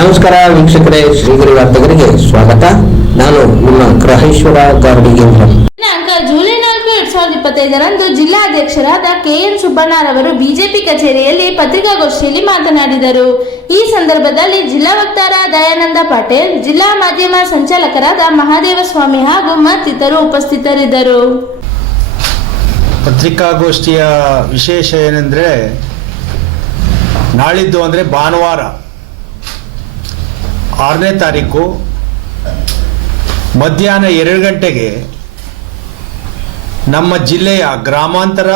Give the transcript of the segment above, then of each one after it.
ನಮಸ್ಕಾರ ವೀಕ್ಷಕರೇ ಶ್ರೀಗಿರಿ ವಾರ್ತೆಗರಿಗೆ ಸ್ವಾಗತ. ನಾನು ನಿಮ್ಮ ಗ್ರಹೇಶ್ವರ ಗಾರ್ಡಿಗೇಂದ್ರ ದಿನಾಂಕ ಜುಲೈ ನಾಲ್ಕು ಎರಡ್ ಸಾವಿರದ ಇಪ್ಪತ್ತೈದರಂದು ಜಿಲ್ಲಾಧ್ಯಕ್ಷರಾದ ಕೆಎನ್ ಸುಬ್ಬಣ್ಣರವರು ಬಿಜೆಪಿ ಕಚೇರಿಯಲ್ಲಿ ಪತ್ರಿಕಾಗೋಷ್ಠಿಯಲ್ಲಿ ಮಾತನಾಡಿದರು. ಈ ಸಂದರ್ಭದಲ್ಲಿ ಜಿಲ್ಲಾ ವಕ್ತಾರ ದಯಾನಂದ ಪಾಟೀಲ್ ಜಿಲ್ಲಾ ಮಾಧ್ಯಮ ಸಂಚಾಲಕರಾದ ಮಹಾದೇವ ಸ್ವಾಮಿ ಹಾಗೂ ಮತ್ತಿತರು ಉಪಸ್ಥಿತರಿದ್ದರು. ಪತ್ರಿಕಾಗೋಷ್ಠಿಯ ವಿಶೇಷ ಏನೆಂದರೆ ನಾಳಿದ್ದು ಅಂದ್ರೆ ಭಾನುವಾರ. ಆರನೇ ತಾರೀಕು ಮಧ್ಯಾಹ್ನ ಎರಡು ಗಂಟೆಗೆ ನಮ್ಮ ಜಿಲ್ಲೆಯ ಗ್ರಾಮಾಂತರ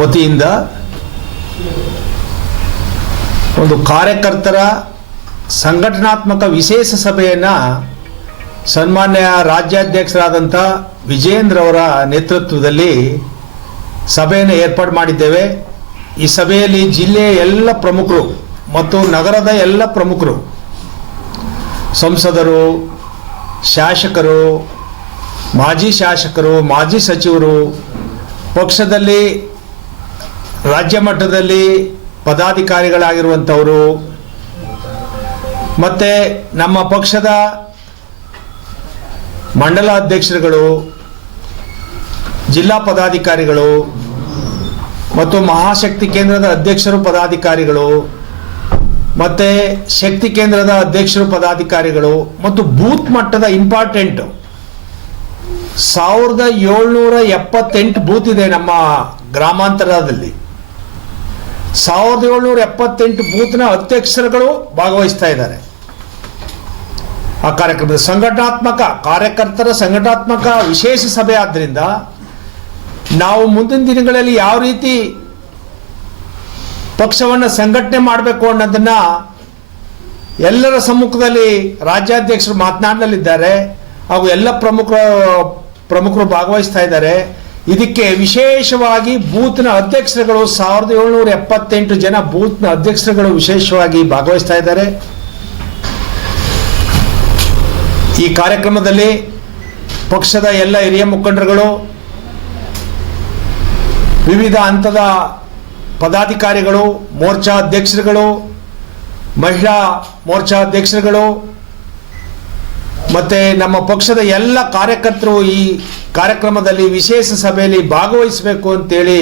ವತಿಯಿಂದ ಒಂದು ಕಾರ್ಯಕರ್ತರ ಸಂಘಟನಾತ್ಮಕ ವಿಶೇಷ ಸಭೆಯನ್ನು ಸನ್ಮಾನ್ಯ ರಾಜ್ಯಾಧ್ಯಕ್ಷರಾದಂಥ ವಿಜೇಂದ್ರ ಅವರ ನೇತೃತ್ವದಲ್ಲಿ ಸಭೆಯನ್ನು ಏರ್ಪಾಡು ಮಾಡಿದ್ದೇವೆ. ಈ ಸಭೆಯಲ್ಲಿ ಜಿಲ್ಲೆಯ ಎಲ್ಲ ಪ್ರಮುಖರು ಮತ್ತು ನಗರದ ಎಲ್ಲ ಪ್ರಮುಖರು, ಸಂಸದರು, ಶಾಸಕರು, ಮಾಜಿ ಶಾಸಕರು, ಮಾಜಿ ಸಚಿವರು, ಪಕ್ಷದಲ್ಲಿ, ರಾಜ್ಯ ಮಟ್ಟದಲ್ಲಿ ಪದಾಧಿಕಾರಿಗಳಾಗಿರುವಂಥವರು, ಮತ್ತು ನಮ್ಮ ಪಕ್ಷದ ಮಂಡಲ ಅಧ್ಯಕ್ಷರುಗಳು, ಜಿಲ್ಲಾ ಪದಾಧಿಕಾರಿಗಳು, ಮತ್ತು ಮಹಾಶಕ್ತಿ ಕೇಂದ್ರದ ಅಧ್ಯಕ್ಷರು ಪದಾಧಿಕಾರಿಗಳು ಮತ್ತು ಶಕ್ತಿ ಕೇಂದ್ರದ ಅಧ್ಯಕ್ಷರು, ಪದಾಧಿಕಾರಿಗಳು ಮತ್ತು ಬೂತ್ ಮಟ್ಟದ ಇಂಪಾರ್ಟೆಂಟ್ ಸಾವಿರದ ಏಳ್ನೂರ ಎಪ್ಪತ್ತೆಂಟು ಬೂತ್ ಇದೆ ನಮ್ಮ ಗ್ರಾಮಾಂತರದಲ್ಲಿ. ಸಾವಿರದ ಏಳ್ನೂರ ಎಪ್ಪತ್ತೆಂಟು ಬೂತ್ನ ಅಧ್ಯಕ್ಷರುಗಳು ಭಾಗವಹಿಸ್ತಾ ಇದ್ದಾರೆ. ಆ ಕಾರ್ಯಕ್ರಮದ ಸಂಘಟನಾತ್ಮಕ, ಕಾರ್ಯಕರ್ತರ ಸಂಘಟನಾತ್ಮಕ ವಿಶೇಷ ಸಭೆ ಆದ್ದರಿಂದ ನಾವು ಮುಂದಿನ ದಿನಗಳಲ್ಲಿ ಯಾವ ರೀತಿ ಪಕ್ಷವನ್ನು ಸಂಘಟನೆ ಮಾಡಬೇಕು ಅನ್ನೋದನ್ನ ಎಲ್ಲರ ಸಮ್ಮುಖದಲ್ಲಿ ರಾಜ್ಯಾಧ್ಯಕ್ಷರು ಮಾತನಾಡಲಿದ್ದಾರೆ ಹಾಗೂ ಎಲ್ಲ ಪ್ರಮುಖರು ಪ್ರಮುಖರು ಭಾಗವಹಿಸ್ತಾ ಇದ್ದಾರೆ. ಇದಕ್ಕೆ ವಿಶೇಷವಾಗಿ ಬೂತ್ನ ಅಧ್ಯಕ್ಷರುಗಳು ಸಾವಿರದ ಏಳ್ನೂರ ಎಪ್ಪತ್ತೆಂಟು ಜನ ಬೂತ್ನ ಅಧ್ಯಕ್ಷರುಗಳು ವಿಶೇಷವಾಗಿ ಭಾಗವಹಿಸ್ತಾ ಇದ್ದಾರೆ. ಈ ಕಾರ್ಯಕ್ರಮದಲ್ಲಿ ಪಕ್ಷದ ಎಲ್ಲ ಹಿರಿಯ ಮುಖಂಡರುಗಳು, ವಿವಿಧ ಹಂತದ ಪದಾಧಿಕಾರಿಗಳು ಮೋರ್ಚಾ ಅಧ್ಯಕ್ಷರುಗಳು ಮಹಿಳಾ ಮೋರ್ಚಾ ಅಧ್ಯಕ್ಷರುಗಳು ಮತ್ತು ನಮ್ಮ ಪಕ್ಷದ ಎಲ್ಲ ಕಾರ್ಯಕರ್ತರು ಈ ಕಾರ್ಯಕ್ರಮದಲ್ಲಿ ವಿಶೇಷ ಸಭೆಯಲ್ಲಿ ಭಾಗವಹಿಸಬೇಕು ಅಂತೇಳಿ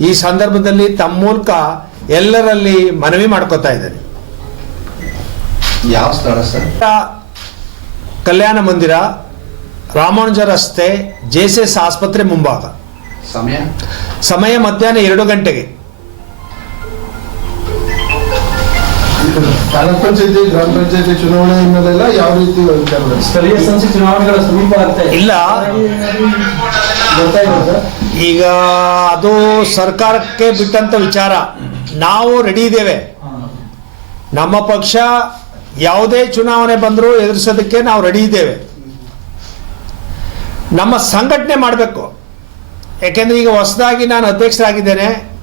ಈ ಸಂದರ್ಭದಲ್ಲಿ ತಮ್ಮ ಮೂಲಕ ಎಲ್ಲರಲ್ಲಿ ಮನವಿ ಮಾಡ್ಕೋತಾ ಇದ್ದೇನೆ. ಯಾವ ಸ್ಥಳ ಸರ್? ಕಲ್ಯಾಣ ಮಂದಿರ ರಾಮಾನುಜ ರಸ್ತೆ ಜೆಎಸ್ಎಸ್ ಆಸ್ಪತ್ರೆ ಮುಂಭಾಗ. ಸಮಯ? ಸಮಯ ಮಧ್ಯಾಹ್ನ ಎರಡು ಗಂಟೆಗೆ. ತಾಲೂಕ್ ಪಂಚಾಯತಿ ಗ್ರಾಮ ಪಂಚಾಯತಿ ಚುನಾವಣೆ ಹಿನ್ನೆಲೆಲ್ಲ ಯಾವ ರೀತಿ ಸ್ಥಳೀಯ ಸಂಸ್ಥೆ ಚುನಾವಣೆಗಳ ಸಮೀಪ ಆಗ್ತಾ ಇಲ್ಲ. ಈಗ ಅದು ಸರ್ಕಾರಕ್ಕೆ ಬಿಟ್ಟಂತ ವಿಚಾರ. ನಾವು ರೆಡಿ ಇದ್ದೇವೆ. ನಮ್ಮ ಪಕ್ಷ ಯಾವುದೇ ಚುನಾವಣೆ ಬಂದರೂ ಎದುರಿಸೋದಕ್ಕೆ ನಾವು ರೆಡಿ ಇದ್ದೇವೆ. ನಮ್ಮ ಸಂಘಟನೆ ಮಾಡಬೇಕು. ಯಾಕೆಂದ್ರೆ ಈಗ ಹೊಸದಾಗಿ ನಾನು ಅಧ್ಯಕ್ಷರಾಗಿದ್ದೇನೆ.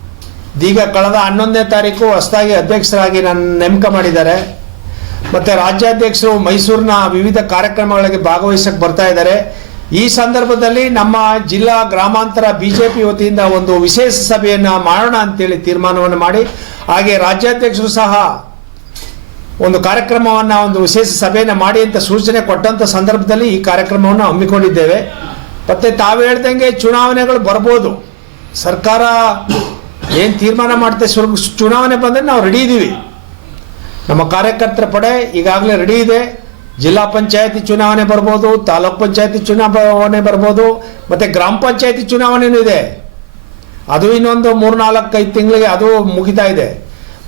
ಈಗ ಕಳೆದ ಹನ್ನೊಂದನೇ ತಾರೀಕು ಹೊಸದಾಗಿ ಅಧ್ಯಕ್ಷರಾಗಿ ನನ್ನ ನೇಮಕ ಮಾಡಿದ್ದಾರೆ. ಮತ್ತು ರಾಜ್ಯಾಧ್ಯಕ್ಷರು ಮೈಸೂರಿನ ವಿವಿಧ ಕಾರ್ಯಕ್ರಮಗಳಿಗೆ ಭಾಗವಹಿಸಕ್ಕೆ ಬರ್ತಾ ಇದ್ದಾರೆ. ಈ ಸಂದರ್ಭದಲ್ಲಿ ನಮ್ಮ ಜಿಲ್ಲಾ ಗ್ರಾಮಾಂತರ ಬಿ ಜೆ ಪಿ ವತಿಯಿಂದ ಒಂದು ವಿಶೇಷ ಸಭೆಯನ್ನು ಮಾಡೋಣ ಅಂತೇಳಿ ತೀರ್ಮಾನವನ್ನು ಮಾಡಿ, ಹಾಗೆ ರಾಜ್ಯಾಧ್ಯಕ್ಷರು ಸಹ ಒಂದು ಕಾರ್ಯಕ್ರಮವನ್ನು, ಒಂದು ವಿಶೇಷ ಸಭೆಯನ್ನು ಮಾಡಿ ಅಂತ ಸೂಚನೆ ಕೊಟ್ಟಂಥ ಸಂದರ್ಭದಲ್ಲಿ ಈ ಕಾರ್ಯಕ್ರಮವನ್ನು ಹಮ್ಮಿಕೊಂಡಿದ್ದೇವೆ. ಮತ್ತು ತಾವು ಹೇಳ್ದಂಗೆ ಚುನಾವಣೆಗಳು ಬರ್ಬೋದು. ಸರ್ಕಾರ ಏನು ತೀರ್ಮಾನ ಮಾಡುತ್ತೆ ಶುರು ಚುನಾವಣೆ ಬಂದರೆ ನಾವು ರೆಡಿ ಇದ್ದೀವಿ ನಮ್ಮ ಕಾರ್ಯಕರ್ತರ ಪಡೆ ಈಗಾಗಲೇ ರೆಡಿ ಇದೆ. ಜಿಲ್ಲಾ ಪಂಚಾಯತಿ ಚುನಾವಣೆ ಬರ್ಬೋದು ತಾಲೂಕ್ ಪಂಚಾಯತಿ ಚುನಾವಣೆ ಬರ್ಬೋದು ಮತ್ತು ಗ್ರಾಮ ಪಂಚಾಯತಿ ಚುನಾವಣೆನೂ ಇದೆ. ಅದು ಇನ್ನೊಂದು ಮೂರು ನಾಲ್ಕು ಐದು ತಿಂಗಳಿಗೆ ಅದು ಮುಗಿತಾ ಇದೆ.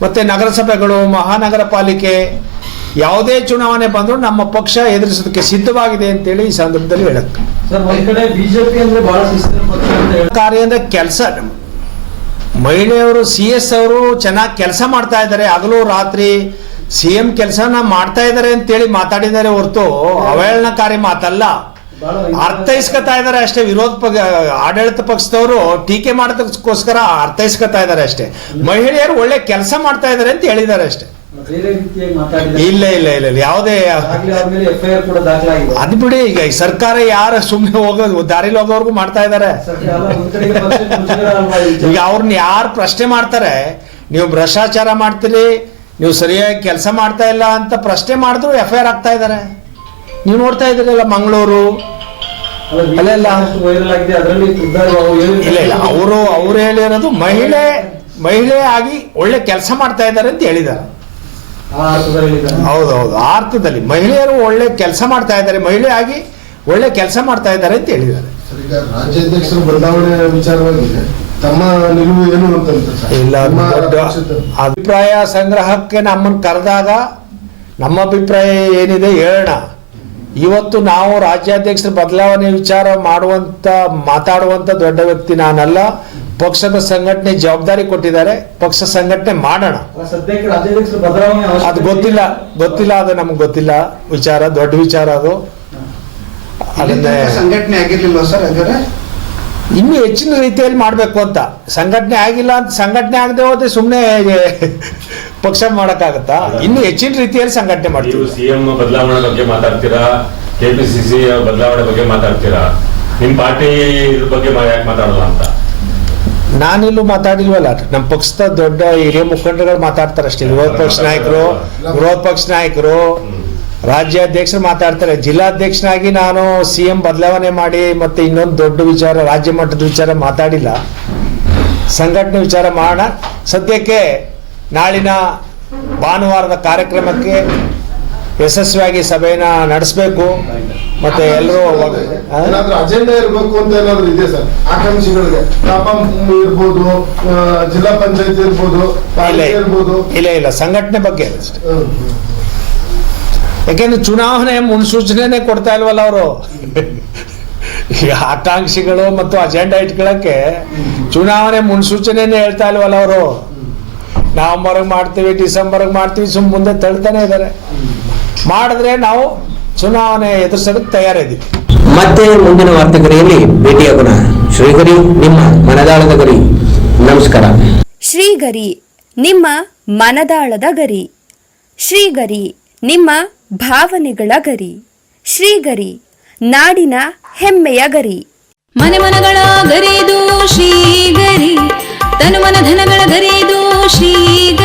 ಮತ್ತು ನಗರಸಭೆಗಳು ಮಹಾನಗರ ಪಾಲಿಕೆ ಯಾವುದೇ ಚುನಾವಣೆ ಬಂದರೂ ನಮ್ಮ ಪಕ್ಷ ಎದುರಿಸೋದಕ್ಕೆ ಸಿದ್ಧವಾಗಿದೆ ಅಂತೇಳಿ ಈ ಸಂದರ್ಭದಲ್ಲಿ ಹೇಳಕ್ಕೆ ಸರ್ ಕಾರ್ಯ ಅಂದರೆ ಕೆಲಸ. ಮಹಿಳೆಯರು ಸಿ ಎಸ್ ಅವರು ಚೆನ್ನಾಗಿ ಕೆಲಸ ಮಾಡ್ತಾ ಇದ್ದಾರೆ. ಹಗಲು ರಾತ್ರಿ ಸಿ ಎಂ ಕೆಲಸನ ಮಾಡ್ತಾ ಇದ್ದಾರೆ ಅಂತೇಳಿ ಮಾತಾಡಿದ್ದಾರೆ ಹೊರತು ಅವಹೇಳನಕಾರಿ ಮಾತಲ್ಲ. ಅರ್ಥೈಸ್ಕೊತಾ ಇದ್ದಾರೆ ಅಷ್ಟೇ. ವಿರೋಧ ಪಕ್ಷ ಆಡಳಿತ ಪಕ್ಷದವರು ಟೀಕೆ ಮಾಡೋದಕ್ಕೋಸ್ಕರ ಅರ್ಥೈಸ್ಕೊತಾ ಇದ್ದಾರೆ ಅಷ್ಟೇ. ಮಹಿಳೆಯರು ಒಳ್ಳೆ ಕೆಲಸ ಮಾಡ್ತಾ ಇದ್ದಾರೆ ಅಂತ ಹೇಳಿದ್ದಾರೆ ಅಷ್ಟೇ. ಇಲ್ಲ ಇಲ್ಲ ಇಲ್ಲ ಇಲ್ಲ. ಯಾವುದೇ ಅದ್ ಬಿಡಿ ಈಗ ಸರ್ಕಾರ ಯಾರ ಸುಮ್ಮನೆ ಹೋಗೋದು? ದಾರಿಲಿ ಹೋಗೋರ್ಗು ಮಾಡ್ತಾ ವಿಚಾರ? ಈಗ ಅವ್ರನ್ನ ಯಾರು ಪ್ರಶ್ನೆ ಮಾಡ್ತಾರೆ? ನೀವು ಭ್ರಷ್ಟಾಚಾರ ಮಾಡ್ತೀರಿ ನೀವು ಸರಿಯಾಗಿ ಕೆಲಸ ಮಾಡ್ತಾ ಇಲ್ಲ ಅಂತ ಪ್ರಶ್ನೆ ಮಾಡಿದ್ರು ಎಫ್ ಐ ಆರ್ ಆಗ್ತಾ ಇದ್ದಾರೆ ನೀವು ನೋಡ್ತಾ ಇದ್ದೀರಲ್ಲ ಮಂಗಳೂರು? ಅಲ್ಲೆಲ್ಲ. ಇಲ್ಲ ಇಲ್ಲ ಅವರು ಅವ್ರು ಹೇಳಿರೋದು ಮಹಿಳೆ ಮಹಿಳೆ ಆಗಿ ಒಳ್ಳೆ ಕೆಲಸ ಮಾಡ್ತಾ ಇದ್ದಾರೆ ಅಂತ ಹೇಳಿದ್ದಾರೆ. ಹೌದು ಹೌದು ಆ ಅರ್ಥದಲ್ಲಿ ಮಹಿಳೆಯರು ಒಳ್ಳೆ ಕೆಲಸ ಮಾಡ್ತಾ ಇದ್ದಾರೆ ಮಹಿಳೆ ಆಗಿ ಒಳ್ಳೆ ಕೆಲಸ ಮಾಡ್ತಾ ಇದ್ದಾರೆ ಅಂತ ಹೇಳಿದ್ದಾರೆ. ಸರ್, ಈಗ ರಾಜ್ಯಾಧ್ಯಕ್ಷರು ಬದಲಾವಣೆ ವಿಚಾರವಾಗಿದೆ. ತಮ್ಮ ನಿಲುವು ಏನು? ಇಲ್ಲ ಅಭಿಪ್ರಾಯ ಸಂಗ್ರಹಕ್ಕೆ ನಮ್ಮನ್ನು ಕರೆದಾಗ ನಮ್ಮ ಅಭಿಪ್ರಾಯ ಏನಿದೆ ಹೇಳೋಣ. ಇವತ್ತು ನಾವು ರಾಜ್ಯಾಧ್ಯಕ್ಷರ ಬದಲಾವಣೆ ವಿಚಾರ ಮಾಡುವಂತ ಮಾತಾಡುವಂತ ದೊಡ್ಡ ವ್ಯಕ್ತಿ ನಾನಲ್ಲ. ಪಕ್ಷದ ಸಂಘಟನೆ ಜವಾಬ್ದಾರಿ ಕೊಟ್ಟಿದ್ದಾರೆ ಪಕ್ಷ ಸಂಘಟನೆ ಮಾಡೋಣ. ಅದು ಅವಶ್ಯಕತೆ ಗೊತ್ತಿಲ್ಲ ಗೊತ್ತಿಲ್ಲ ಅದು ನಮ್ಗೆ ಗೊತ್ತಿಲ್ಲ. ವಿಚಾರ ದೊಡ್ಡ ವಿಚಾರ ಅದು. ಅದನ್ನೇ ಸಂಘಟನೆ ಆಗಿರ್ಲಿಲ್ಲ ಸರ್ ಅದರ ಇನ್ನೂ ಹೆಚ್ಚಿನ ರೀತಿಯಲ್ಲಿ ಮಾಡಬೇಕು ಅಂತ. ಸಂಘಟನೆ ಆಗಿಲ್ಲ ಅಂತ ಸಂಘಟನೆ ಆಗದೆ ಹೋದ್ರೆ ಸುಮ್ಮನೆ ಪಕ್ಷ ಮಾಡೋಕ್ಕಾಗತ್ತಾ? ಇನ್ನು ಹೆಚ್ಚಿನ ರೀತಿಯಲ್ಲಿ ಸಂಘಟನೆ ನೀವು ಮಾಡ್ತೀವಿ ಸಿಎಂ ಬದಲಾವಣೆ ಬಗ್ಗೆ ಮಾತಾಡ್ತೀರಾ? ಕೆಪಿಸಿಸಿ ಬದಲಾವಣೆ ಬಗ್ಗೆ ಮಾತಾಡ್ತೀರಾ? ನಿಮ್ ಪಾರ್ಟಿ ಇದ್ರ ಬಗ್ಗೆ ಯಾಕೆ ಮಾತಾಡಲ್ಲ ಅಂತ? ನಾನಿಲ್ಲೂ ಮಾತಾಡಿಲ್ವಲ್ಲ. ನಮ್ಮ ಪಕ್ಷದ ದೊಡ್ಡ ಹಿರಿಯ ಮುಖಂಡರುಗಳು ಮಾತಾಡ್ತಾರೆ ಅಷ್ಟೇ. ವಿರೋಧ ಪಕ್ಷ ನಾಯಕರು ವಿರೋಧ ಪಕ್ಷ ನಾಯಕರು ರಾಜ್ಯಾಧ್ಯಕ್ಷರು ಮಾತಾಡ್ತಾರೆ. ಜಿಲ್ಲಾಧ್ಯಕ್ಷನಾಗಿ ನಾನು ಸಿ ಎಂ ಬದಲಾವಣೆ ಮಾಡಿ ಮತ್ತೆ ಇನ್ನೊಂದು ದೊಡ್ಡ ವಿಚಾರ ರಾಜ್ಯ ಮಟ್ಟದ ವಿಚಾರ ಮಾತಾಡಿಲ್ಲ. ಸಂಘಟನೆ ವಿಚಾರ ಮಾಡೋಣ. ಸದ್ಯಕ್ಕೆ ನಾಳಿನ ಭಾನುವಾರದ ಕಾರ್ಯಕ್ರಮಕ್ಕೆ ಯಶಸ್ವಿಯಾಗಿ ಸಭೆನ ನಡೆಸಬೇಕು. ಮತ್ತೆ ಎಲ್ಲರೂ ಏನಾದ್ರೂ ಅಜೆಂಡಾ ಇರಬೇಕು ಅಂತ ಏನಾದ್ರು ಇದೆ ಸರ್? ಆಕಾಂಕ್ಷಿಗಳಿಗೆ. ತಾಪಂ ಇರ್ಬೋದು ಜಿಲ್ಲಾ ಪಂಚಾಯತ್ ಇರ್ಬೋದು ಇರ್ಬೋದು. ಇಲ್ಲ ಇಲ್ಲ ಸಂಘಟನೆ ಬಗ್ಗೆ ಅಷ್ಟೇ. ಯಾಕೆಂದ್ರೆ ಚುನಾವಣೆ ಮುನ್ಸೂಚನೆ ಕೊಡ್ತಾ ಇಲ್ವಲ್ಲ ಅವರು? ಈಗ ಆಕಾಂಕ್ಷಿಗಳು ಮತ್ತು ಅಜೆಂಡಾ ಇಟ್ಕೊಳಕ್ಕೆ ಚುನಾವಣೆ ಮುನ್ಸೂಚನೆನೇ ಹೇಳ್ತಾ ಇಲ್ವಲ್ಲ ಅವರು? ನವೆಂಬರ್ಗೆ ಮಾಡ್ತೀವಿ ಡಿಸೆಂಬರ್ಗೆ ಮಾಡ್ತೀವಿ ಸುಮ್ ಮುಂದೆ ತಳ್ತಾನೆ ಇದ್ದಾರೆ ಮಾಡಿದ್ರೆ ನಾವು ಚುನಾವಣೆ ಎದುರಿಸೋದಕ್ಕೆ ತಯಾರಿದ್ದೀವಿ. ಮತ್ತೆ ಮುಂದಿನ ವಾರ್ತೆಗರಿಯಲ್ಲಿ ಭೇಟಿಯಾಗೋಣ ಶ್ರೀಗರಿ ನಿಮ್ಮ ಮನದಾಳದ ಗರಿ. ನಮಸ್ಕಾರ. ಶ್ರೀಗರಿ ನಿಮ್ಮ ಮನದಾಳದ ಗರಿ. ಶ್ರೀಗರಿ ನಿಮ್ಮ ಭಾವನೆಗಳ ಗರಿ. ಶ್ರೀಗರಿ ನಾಡಿನ ಹೆಮ್ಮೆಯ ಗರಿ. ಮನೆ ಮನಗಳ ಗರಿದು ಶ್ರೀಗರಿ ತನು ಮನ ಧನಗಳ ಗರಿದು ಶ್ರೀಗರಿ.